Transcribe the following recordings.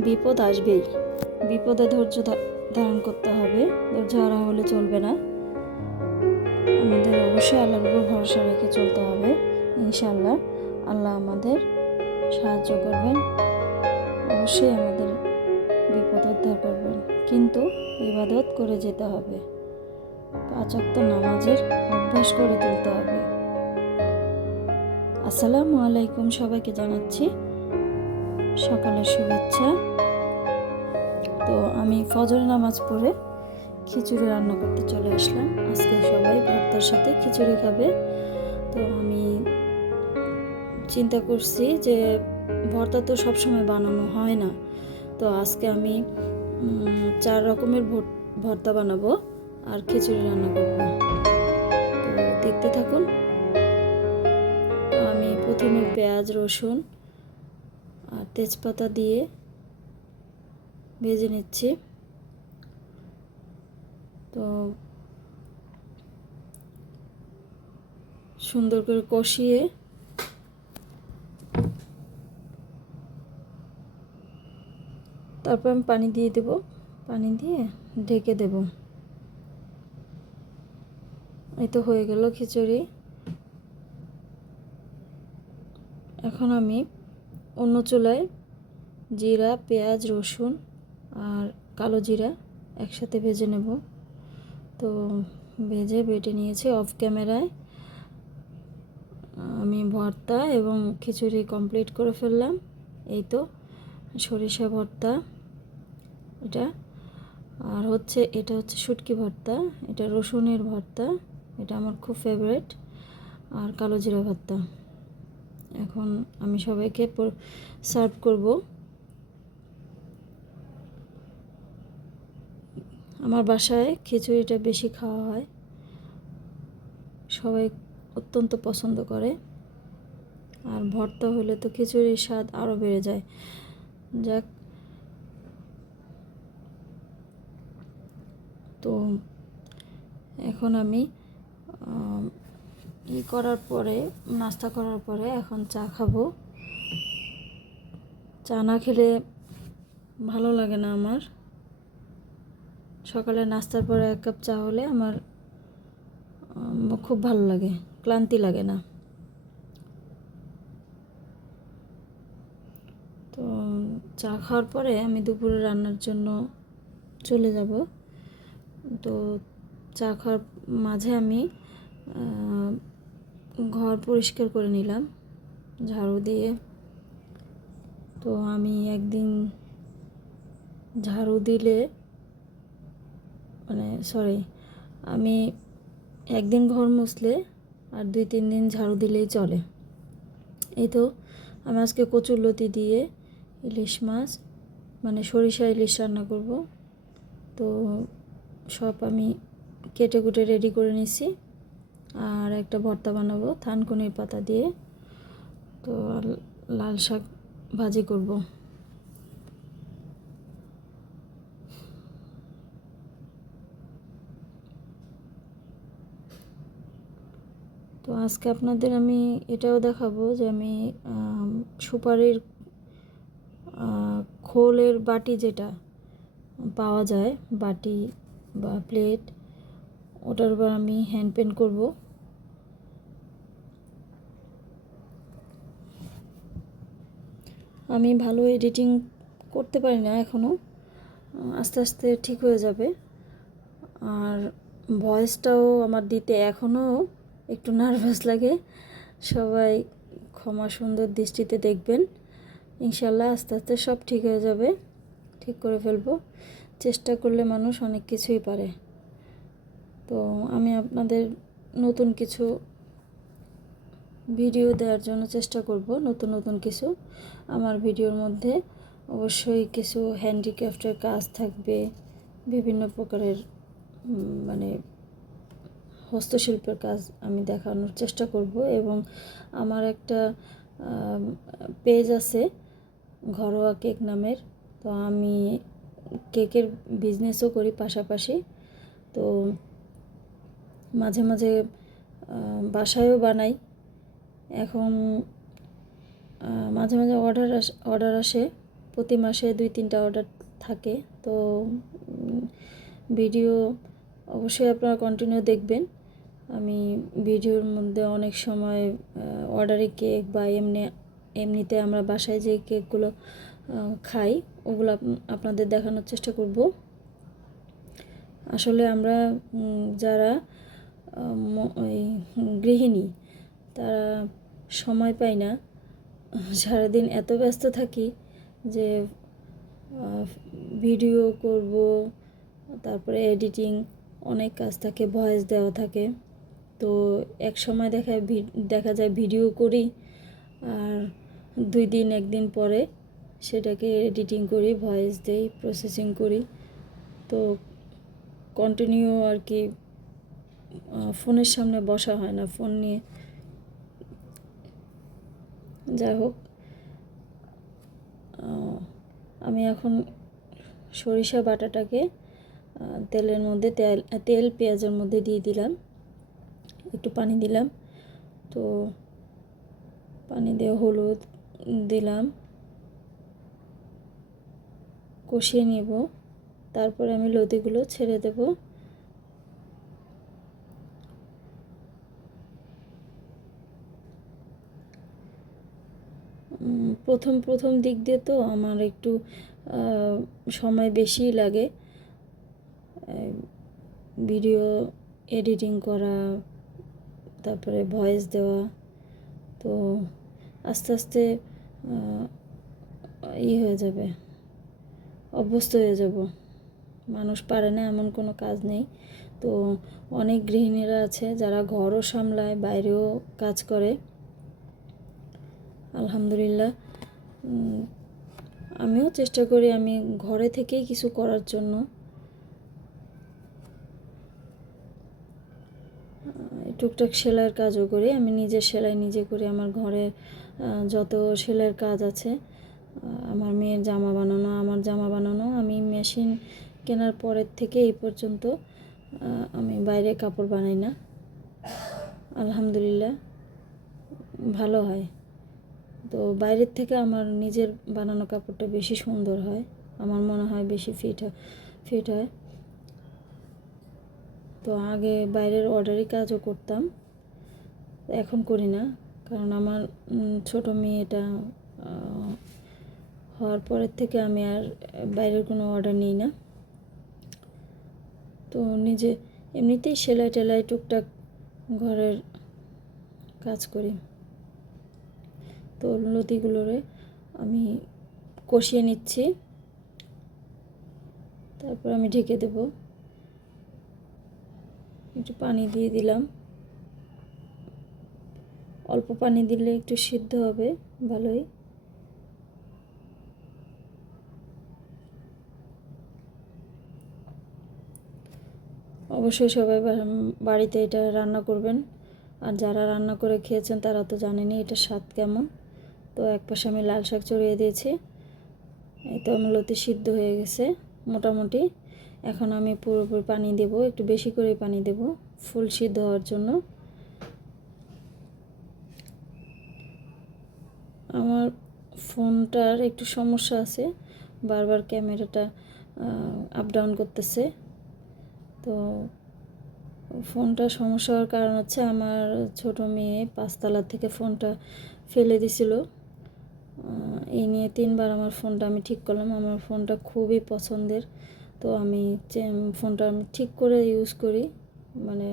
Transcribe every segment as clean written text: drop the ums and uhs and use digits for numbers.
বিপদ আসবেই, বিপদে ধৈর্য ধারণ করতে হবে, ধৈর্য হারা হলে চলবে না। আমাদের অবশ্যই আল্লাহর উপর ভরসা রেখে চলতে হবে। ইনশাআল্লাহ আল্লাহ আমাদের সাহায্য করবেন, অবশ্যই আমাদের বিপদ উদ্ধার করবেন। কিন্তু ইবাদত করে যেতে হবে, 5 ওয়াক্ত নামাজের অভ্যাস করে তুলতে হবে। আসসালামু আলাইকুম, সবাইকে জানাচ্ছি সকালের শুভেচ্ছা। তো আমি ফজর নামাজ পড়ে খিচুড়ি রান্না করতে চলে আসলাম। আজকে সবাই ভর্তার সাথে খিচুড়ি খাবে। তো আমি চিন্তা করছি যে ভর্তা তো সবসময় বানানো হয় না, তো আজকে আমি 4 রকমের ভর্তা বানাবো আর খিচুড়ি রান্না করব। তো দেখতে থাকুন। আমি প্রথমে পেঁয়াজ, রসুন আর তেজপাতা দিয়ে ভেজে নিচ্ছি। তো সুন্দর করে কষিয়ে তারপর আমি পানি দিয়ে দেব, পানি দিয়ে ঢেকে দেব। এই তো হয়ে গেল খিচুড়ি। এখন আমি অন্য চুলায় জিরা, পেঁয়াজ, রসুন আর কালো জিরা একসাথে ভেজে নেব। তো ভেজে বেটে নিয়েছি। অফ ক্যামেরায় আমি ভর্তা এবং খিচুড়ি কমপ্লিট করে ফেললাম। এই তো সরিষা ভর্তা এটা, আর এটা হচ্ছে শুটকি ভর্তা, এটা রসুনের ভর্তা, এটা আমার খুব ফেভারিট, আর কালো জিরা ভর্তা। এখন আমি সবাইকে সার্ভ করব। আমার বাসায় খিচুড়িটা বেশি খাওয়া হয়, সবাই অত্যন্ত পছন্দ করে, আর ভর্তা হলে তো খিচুড়ির স্বাদ আরও বেড়ে যায়। যাক, তো এখন আমি নাস্তা করার পরে এখন চা খাবো। চা না খেলে ভালো লাগে না আমার। সকালে নাস্তার পরে 1 কাপ চা হলে আমার খুব ভালো লাগে, ক্লান্তি লাগে না। তো চা খাওয়ার পরে আমি দুপুরে রান্নার জন্য চলে যাব। তো চা খাওয়ার মাঝে আমি ঘর পরিষ্কার করে নিলাম ঝাড়ু দিয়ে। তো আমি একদিন ঝাড়ু দিলে আমি একদিন ঘর মুছলে আর 2-3 দিন ঝাড়ু দিলেই চলে। এই তো আমি আজকে কচুরলতি দিয়ে ইলিশ মাছ সরিষা ইলিশ রান্না করব। তো সব আমি কেটে কুটে রেডি করে নিছি। আর একটা ভর্তা বানাবো থানকুনির পাতা দিয়ে। তো লাল শাক ভাজি করব। তো আজকে আপনাদের আমি এটাও দেখাবো যে আমি সুপারির খোলের বাটি যেটা পাওয়া যায়, বাটি বা প্লেট, ওটার উপর আমি হ্যান্ড পেন্ট করব। আমি ভালো এডিটিং করতে পারি না এখনও, আস্তে আস্তে ঠিক হয়ে যাবে। আর ভয়েসটাও আমার দিতে এখনও একটু নার্ভাস লাগে। সবাই ক্ষমা সুন্দর দৃষ্টিতে দেখবেন। ইনশাল্লাহ আস্তে আস্তে সব ঠিক হয়ে যাবে, ঠিক করে ফেলবো। চেষ্টা করলে মানুষ অনেক কিছুই পারে। তো আমি আপনাদের নতুন কিছু ভিডিও দেওয়ার জন্য চেষ্টা করব, নতুন নতুন কিছু। আমার ভিডিওর মধ্যে অবশ্যই কিছু হ্যান্ডিক্রাফটের কাজ থাকবে, বিভিন্ন প্রকারের হস্তশিল্পের কাজ আমি দেখানোর চেষ্টা করব। এবং আমার একটা পেজ আছে ঘরোয়া কেক নামের। তো আমি কেকের বিজনেসও করি পাশাপাশি। তো মাঝে মাঝে বাসায়ও বানাই। এখন মাঝে মাঝে অর্ডার আসে প্রতি মাসে 2-3টা অর্ডার থাকে। তো ভিডিও অবশ্যই আপনারা কন্টিনিউ দেখবেন। আমি ভিডিওর মধ্যে অনেক সময় অর্ডারি কেক বা এমনিতে আমরা বাসায় যে কেকগুলো খাই ওগুলো আপনাদের দেখানোর চেষ্টা করব। আসলে আমরা যারা ওই গৃহিণী তারা সময় পাই না, সারাদিন এত ব্যস্ত থাকি যে ভিডিও করব, তারপরে এডিটিং, অনেক কাজ থাকে, ভয়েস দেওয়া থাকে। তো এক সময় দেখা যায় ভিডিও করি আর 1 দিন পরে সেটাকে এডিটিং করি, ভয়েস দেই, প্রসেসিং করি। তো কন্টিনিউ আর কি ফোনের সামনে বসা হয় না, ফোন নিয়ে। যাই হোক, আমি এখন সরিষা বাটাটাকে তেলের মধ্যে তেল পেঁয়াজের মধ্যে দিয়ে দিলাম, একটু পানি দিলাম। তো পানি দিয়ে হলুদ দিলাম, কষিয়ে নেব। তারপরে আমি লতিগুলো ছেড়ে দেব। প্রথম দিক দিয়ে তো আমার একটু সময় বেশি লাগে ভিডিও এডিটিং করা, তারপরে ভয়েস দেওয়া। তো আস্তে আস্তে হয়ে যাবে, অভ্যস্ত হয়ে যাব। মানুষ পারে না এমন কোনো কাজ নেই। তো অনেক গৃহিণীরা আছে যারা ঘরও সামলায়, বাইরেও কাজ করে। আলহামদুলিল্লাহ, আমিও চেষ্টা করি আমি ঘরে থেকেই কিছু করার জন্য। টুকটাক সেলাইয়ের কাজও করি, আমি নিজের সেলাই নিজে করি। আমার ঘরে যত সেলাইয়ের কাজ আছে, আমার মেয়ের জামা বানানো, আমার জামা বানানো, আমি মেশিন কেনার পরের থেকে এই পর্যন্ত আমি বাইরে কাপড় বানাই না। আলহামদুলিল্লাহ, ভালো হয়। তো বাইরের থেকে আমার নিজের বানানো কাপড়টা বেশি সুন্দর হয়, আমার মনে হয় বেশি ফিট হয়। তো আগে বাইরের অর্ডারি কাজও করতাম, এখন করি না, কারণ আমার ছোট মেয়েটা হওয়ার পরের থেকে আমি আর বাইরের কোনো অর্ডার নিই না। তো নিজে এমনিতেই সেলাই টেলাই টুকটাক ঘরের কাজ করি। তো লতিগুলোরে আমি কষিয়ে নিচ্ছি, তারপর আমি ঢেকে দেব। একটু পানি দিয়ে দিলাম, অল্প পানি দিলে একটু সিদ্ধ হবে ভালোই। অবশ্যই সবাই বাড়িতে এটা রান্না করবেন, আর যারা রান্না করে খেয়েছেন তারা তো জানেনই এটা স্বাদ কেমন। তো এক পাশে আমি লাল শাক চড়িয়ে দিয়েছি। এই তো আমার লতি সিদ্ধ হয়ে গেছে মোটামুটি। এখন আমি পুরোপুরি পানি দেব, একটু বেশি করে পানি দেব ফুল সিদ্ধ হওয়ার জন্য। আমার ফোনটার একটু সমস্যা আছে, বারবার ক্যামেরাটা আপ ডাউন করতেছে। তো ফোনটা সমস্যা হওয়ার কারণ হচ্ছে আমার ছোট মেয়ে 5তলা থেকে ফোনটা ফেলে দিছিল। এই নিয়ে 3বার আমার ফোনটা আমি ঠিক করলাম। আমার ফোনটা খুবই পছন্দের, তো আমি ফোনটা আমি ঠিক করে ইউজ করি, মানে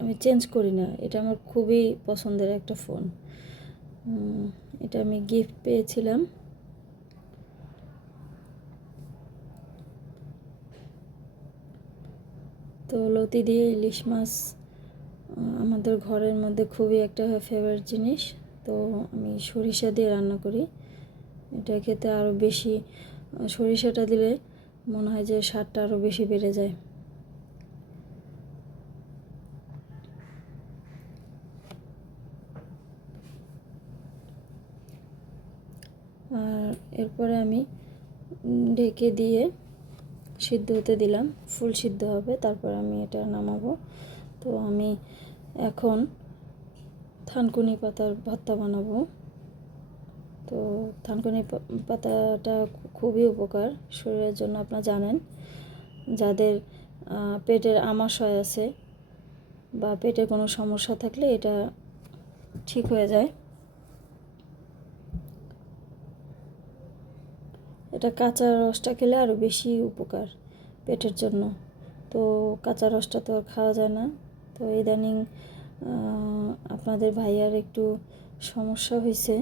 আমি চেঞ্জ করি না। এটা আমার খুবই পছন্দের একটা ফোন। এটা আমি গিফট পেয়েছিলাম। তো লতি দিয়ে ইলিশ মাছ আমাদের ঘরের মধ্যে খুবই একটা ফেভারিট জিনিস। তো আমি সরিষা দিয়ে রান্না করি, এটা খেতে আরও বেশি, সরিষাটা দিলে মনে হয় যে স্বাদটা আরও বেশি বেড়ে যায়। আর এরপরে আমি ঢেকে দিয়ে সিদ্ধ হতে দিলাম, ফুল সিদ্ধ হবে, তারপর আমি এটা নামাবো। তো আমি এখন থানকুনি পাতার ভর্তা বানাবো। তো থানকুনি পাতাটা খুবই উপকার শরীরের জন্য, আপনারা জানেন। যাদের পেটের আমাশয় আছে বা পেটে কোনো সমস্যা থাকলে এটা ঠিক হয়ে যায়। এটা কাঁচা রসটা খেলে আরও বেশি উপকার পেটের জন্য। তো কাঁচা রসটা তো আর খাওয়া যায় না। তো ইদানিং আপনাদের ভাইয়ার একটু সমস্যা হয়েছে,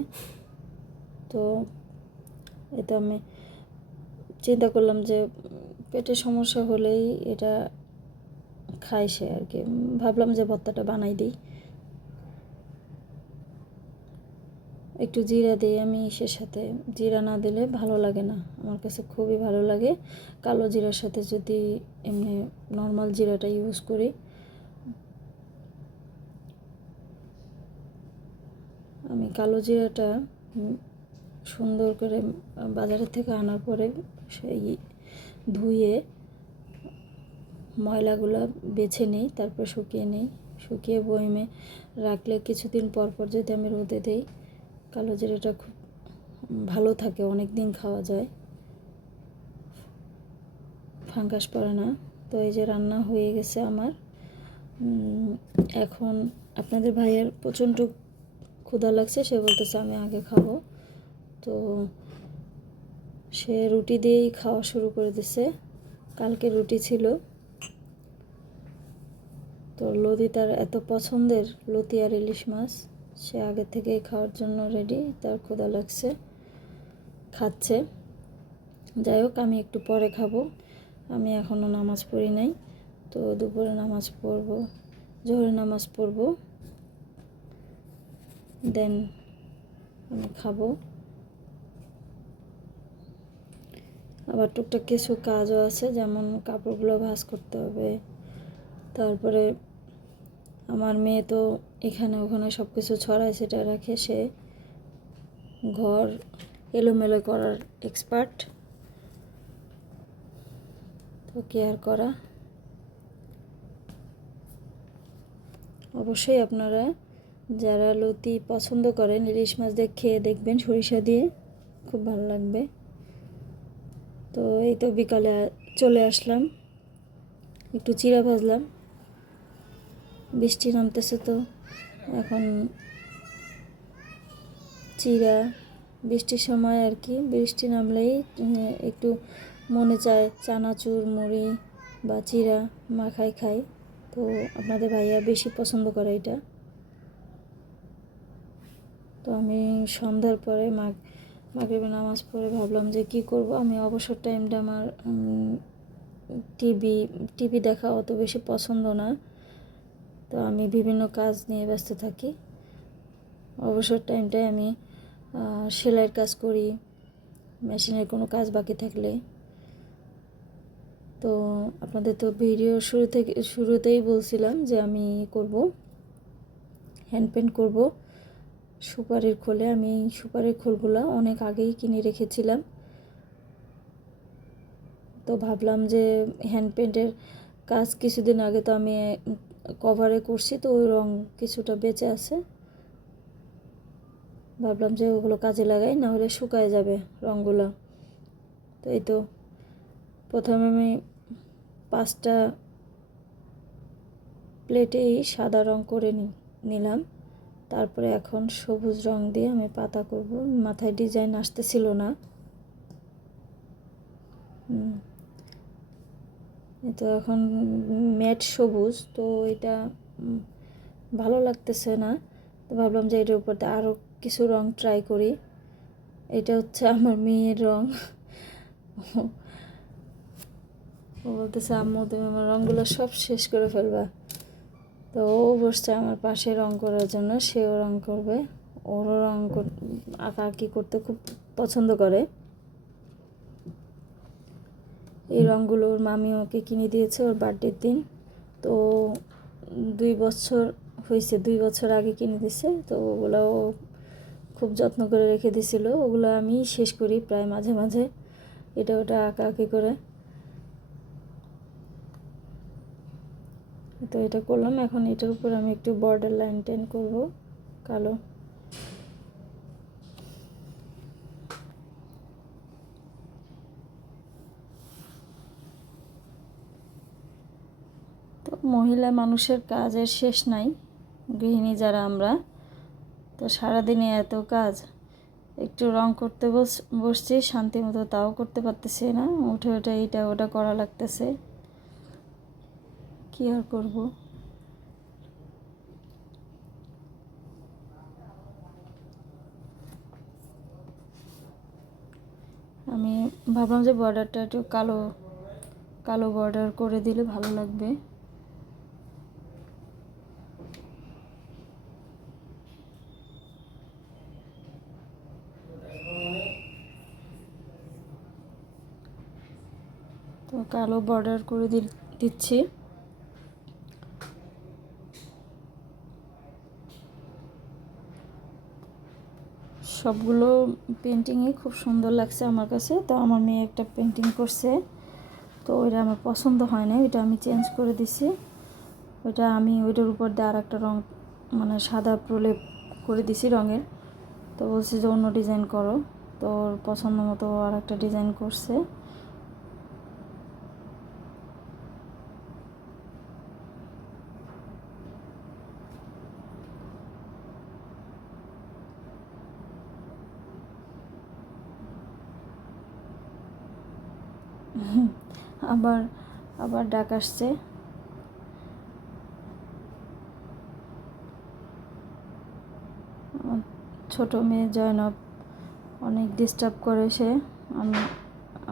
তো এটা আমি চিন্তা করলাম যে পেটের সমস্যা হলেই এটা খায় সে আর কি। ভাবলাম যে ভর্তাটা বানাই দিই, একটু জিরা দিই আমি সে সাথে। জিরা না দিলে ভালো লাগে না, আমার কাছে খুবই ভালো লাগে। কালো জিরার সাথে যদি এমনি নর্মাল জিরাটা ইউজ করি। আমি কালো জিরাটা সুন্দর করে বাজারের থেকে আনার পরে সেই ধুয়ে ময়লাগুলো বেছে নিই, তারপর শুকিয়ে নিই। শুকিয়ে বয়মে রাখলে কিছুদিন পর পর যদি আমি রোদে দিই, কালো জিরাটা খুব ভালো থাকে, অনেক দিন খাওয়া যায়, ফাঙ্গাস পড়ে না। তো এই যে রান্না হয়ে গেছে আমার। এখন আপনাদের ভাইয়ের প্রচণ্ড ক্ষুধা লাগছে, সে বলতেছে আমি আগে খাবো। তো সে রুটি দিয়েই খাওয়া শুরু করে দিছে। কালকে রুটি ছিল। তো লতি তার এত পছন্দের, লতি আর ইলিশ মাছ, সে আগে থেকেই খাওয়ার জন্য রেডি। তার ক্ষুধা লাগছে, খাচ্ছে। যাই হোক, আমি একটু পরে খাবো, আমি এখনও নামাজ পড়ি নাই। তো দুপুরে নামাজ পড়বো, জোহরের নামাজ পড়বো, দেন আমি খাবো। আবার টুকটাক কিছু কাজও আছে, যেমন কাপড়গুলো ভাঁজ করতে হবে। তারপরে আমার মেয়ে তো এখানে ওখানে সব কিছু ছড়ায় সেটা রাখে, সে ঘর এলোমেলো করার এক্সপার্ট। তো কেয়ার করা। অবশ্যই আপনারা যারা লতি পছন্দ করেন, ইলিশ মাছ দিয়ে খেয়ে দেখবেন, সরিষা দিয়ে, খুব ভালো লাগবে। তো এই তো বিকালে চলে আসলাম, একটু চিড়া ভাজলাম। বৃষ্টি নামতেছে, তো এখন চিড়া বৃষ্টির সময় আর কি, বৃষ্টি নামলেই একটু মনে চায় চানাচুর, মুড়ি বা চিড়া মাখাই খাই। তো আপনাদের ভাইয়া বেশি পছন্দ করে এটা। তো আমি সন্ধ্যার পরে মাগরিবের নামাজ পড়ে ভাবলাম যে কি করব। আমি অবসর টাইমটা আমার টিভি দেখা অত বেশি পছন্দ না, তো আমি বিভিন্ন কাজ নিয়ে ব্যস্ত থাকি। অবসর টাইমটায় আমি সেলাইয়ের কাজ করি, মেশিনের কোনো কাজ বাকি থাকলে। তো আপনাদের তো ভিডিও শুরুতেই বলছিলাম যে আমি করব, হ্যান্ড পেন্ট করব সুপারির খোলে। আমি সুপারির খোলগুলো অনেক আগেই কিনে রেখেছিলাম। তো ভাবলাম যে হ্যান্ড পেন্টের কাজ কিছুদিন আগে তো আমি কভারে করছি, তো ওই রং কিছুটা বেঁচে আছে। ভাবলাম যে ওগুলো কাজে লাগাই, না হলে শুকায় যাবে রঙগুলো। তো এই তো প্রথমে আমি 5টা প্লেটেই সাদা রং করে নিলাম। তারপরে এখন সবুজ রং দিয়ে আমি পাতা করব। মাথায় ডিজাইন আসতেছিল না। তো এখন ম্যাট সবুজ, তো এটা ভালো লাগতেছে না। তো ভাবলাম যে এটার উপর আরও কিছু রং ট্রাই করি। এটা হচ্ছে আমার মেয়ের রং। ও বলতেছে আম্মু তুমি আমার রঙগুলো সব শেষ করে ফেলবা। তো ও বসছে আমার পাশে রং করার জন্য, সেও রং করবে। ওরও রং আঁকাআঁকি করতে খুব পছন্দ করে। এই রঙগুলো ওর মামি ওকে কিনে দিয়েছে ওর বার্থডের দিন। তো 2 বছর হয়েছে, 2 বছর আগে কিনে দিছে। তো ওগুলো ও খুব যত্ন করে রেখে দিয়েছিল। ওগুলো আমি শেষ করি প্রায় মাঝে মাঝে, এটা ওটা আঁকাআঁকি করে। তো এটা করলাম। এখন এটার উপর আমি একটু বর্ডার লাইন টেন করব কালো। মহিলা মানুষের কাজের শেষ নাই, গৃহিণী যারা আমরা, তো সারাদিনে এত কাজ, একটু রং করতে বসছি শান্তি মতো, তাও করতে পারতেছি না, উঠে উঠে এইটা ওটা করা লাগতেছে, কী আর করব। আমি ভাবলাম যে বর্ডারটা একটু কালো কালো বর্ডার করে দিলে ভালো লাগবে। তো কালো বর্ডার করে দিচ্ছি। সবগুলো পেন্টিংই খুব সুন্দর লাগছে আমার কাছে। তো আমার মেয়ে একটা পেন্টিং করছে, তো ওইটা আমার পছন্দ হয় না, ওইটা আমি চেঞ্জ করে দিছি। ওইটা আমি ওইটার উপর দিয়ে আর একটা রঙ মানে সাদা প্রলেপ করে দিছি রঙের। তো বলছি যে অন্য ডিজাইন করো, তো ওর পছন্দ মতো আর একটা ডিজাইন করছে। আবার আবার ডাক আসছে। আমার ছোট মেয়ে জয়নব অনেক ডিস্টার্ব করে সে,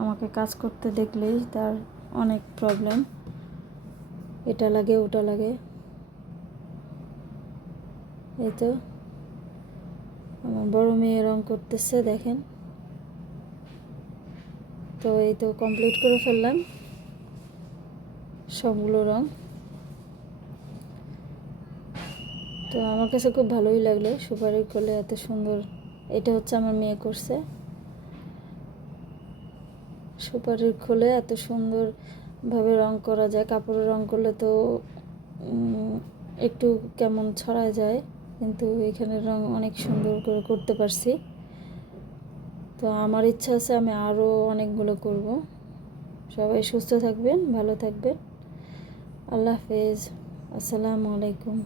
আমাকে কাজ করতে দেখলেই তার অনেক প্রবলেম, এটা লাগে ওটা লাগে। এই তো আমার বড় মেয়ে রং করতেছে, দেখেন। তো এই তো কমপ্লিট করে ফেললাম সবগুলো রং। তো আমার কাছে খুব ভালোই লাগলো, সুপারির কোলে এত সুন্দর। এটা হচ্ছে আমার মেয়ে করছে। সুপারির খোলে এত সুন্দরভাবে রং করা যায়, কাপড়ে রং করলে তো একটু কেমন ছড়ায় যায়, কিন্তু এখানে রং অনেক সুন্দর করে করতে পারছি। তো আমার ইচ্ছা আছে আমি আরও অনেকগুলো করব। সবাই সুস্থ থাকবেন, ভালো থাকবেন। আল্লাহ হাফেজ, আসসালামু আলাইকুম।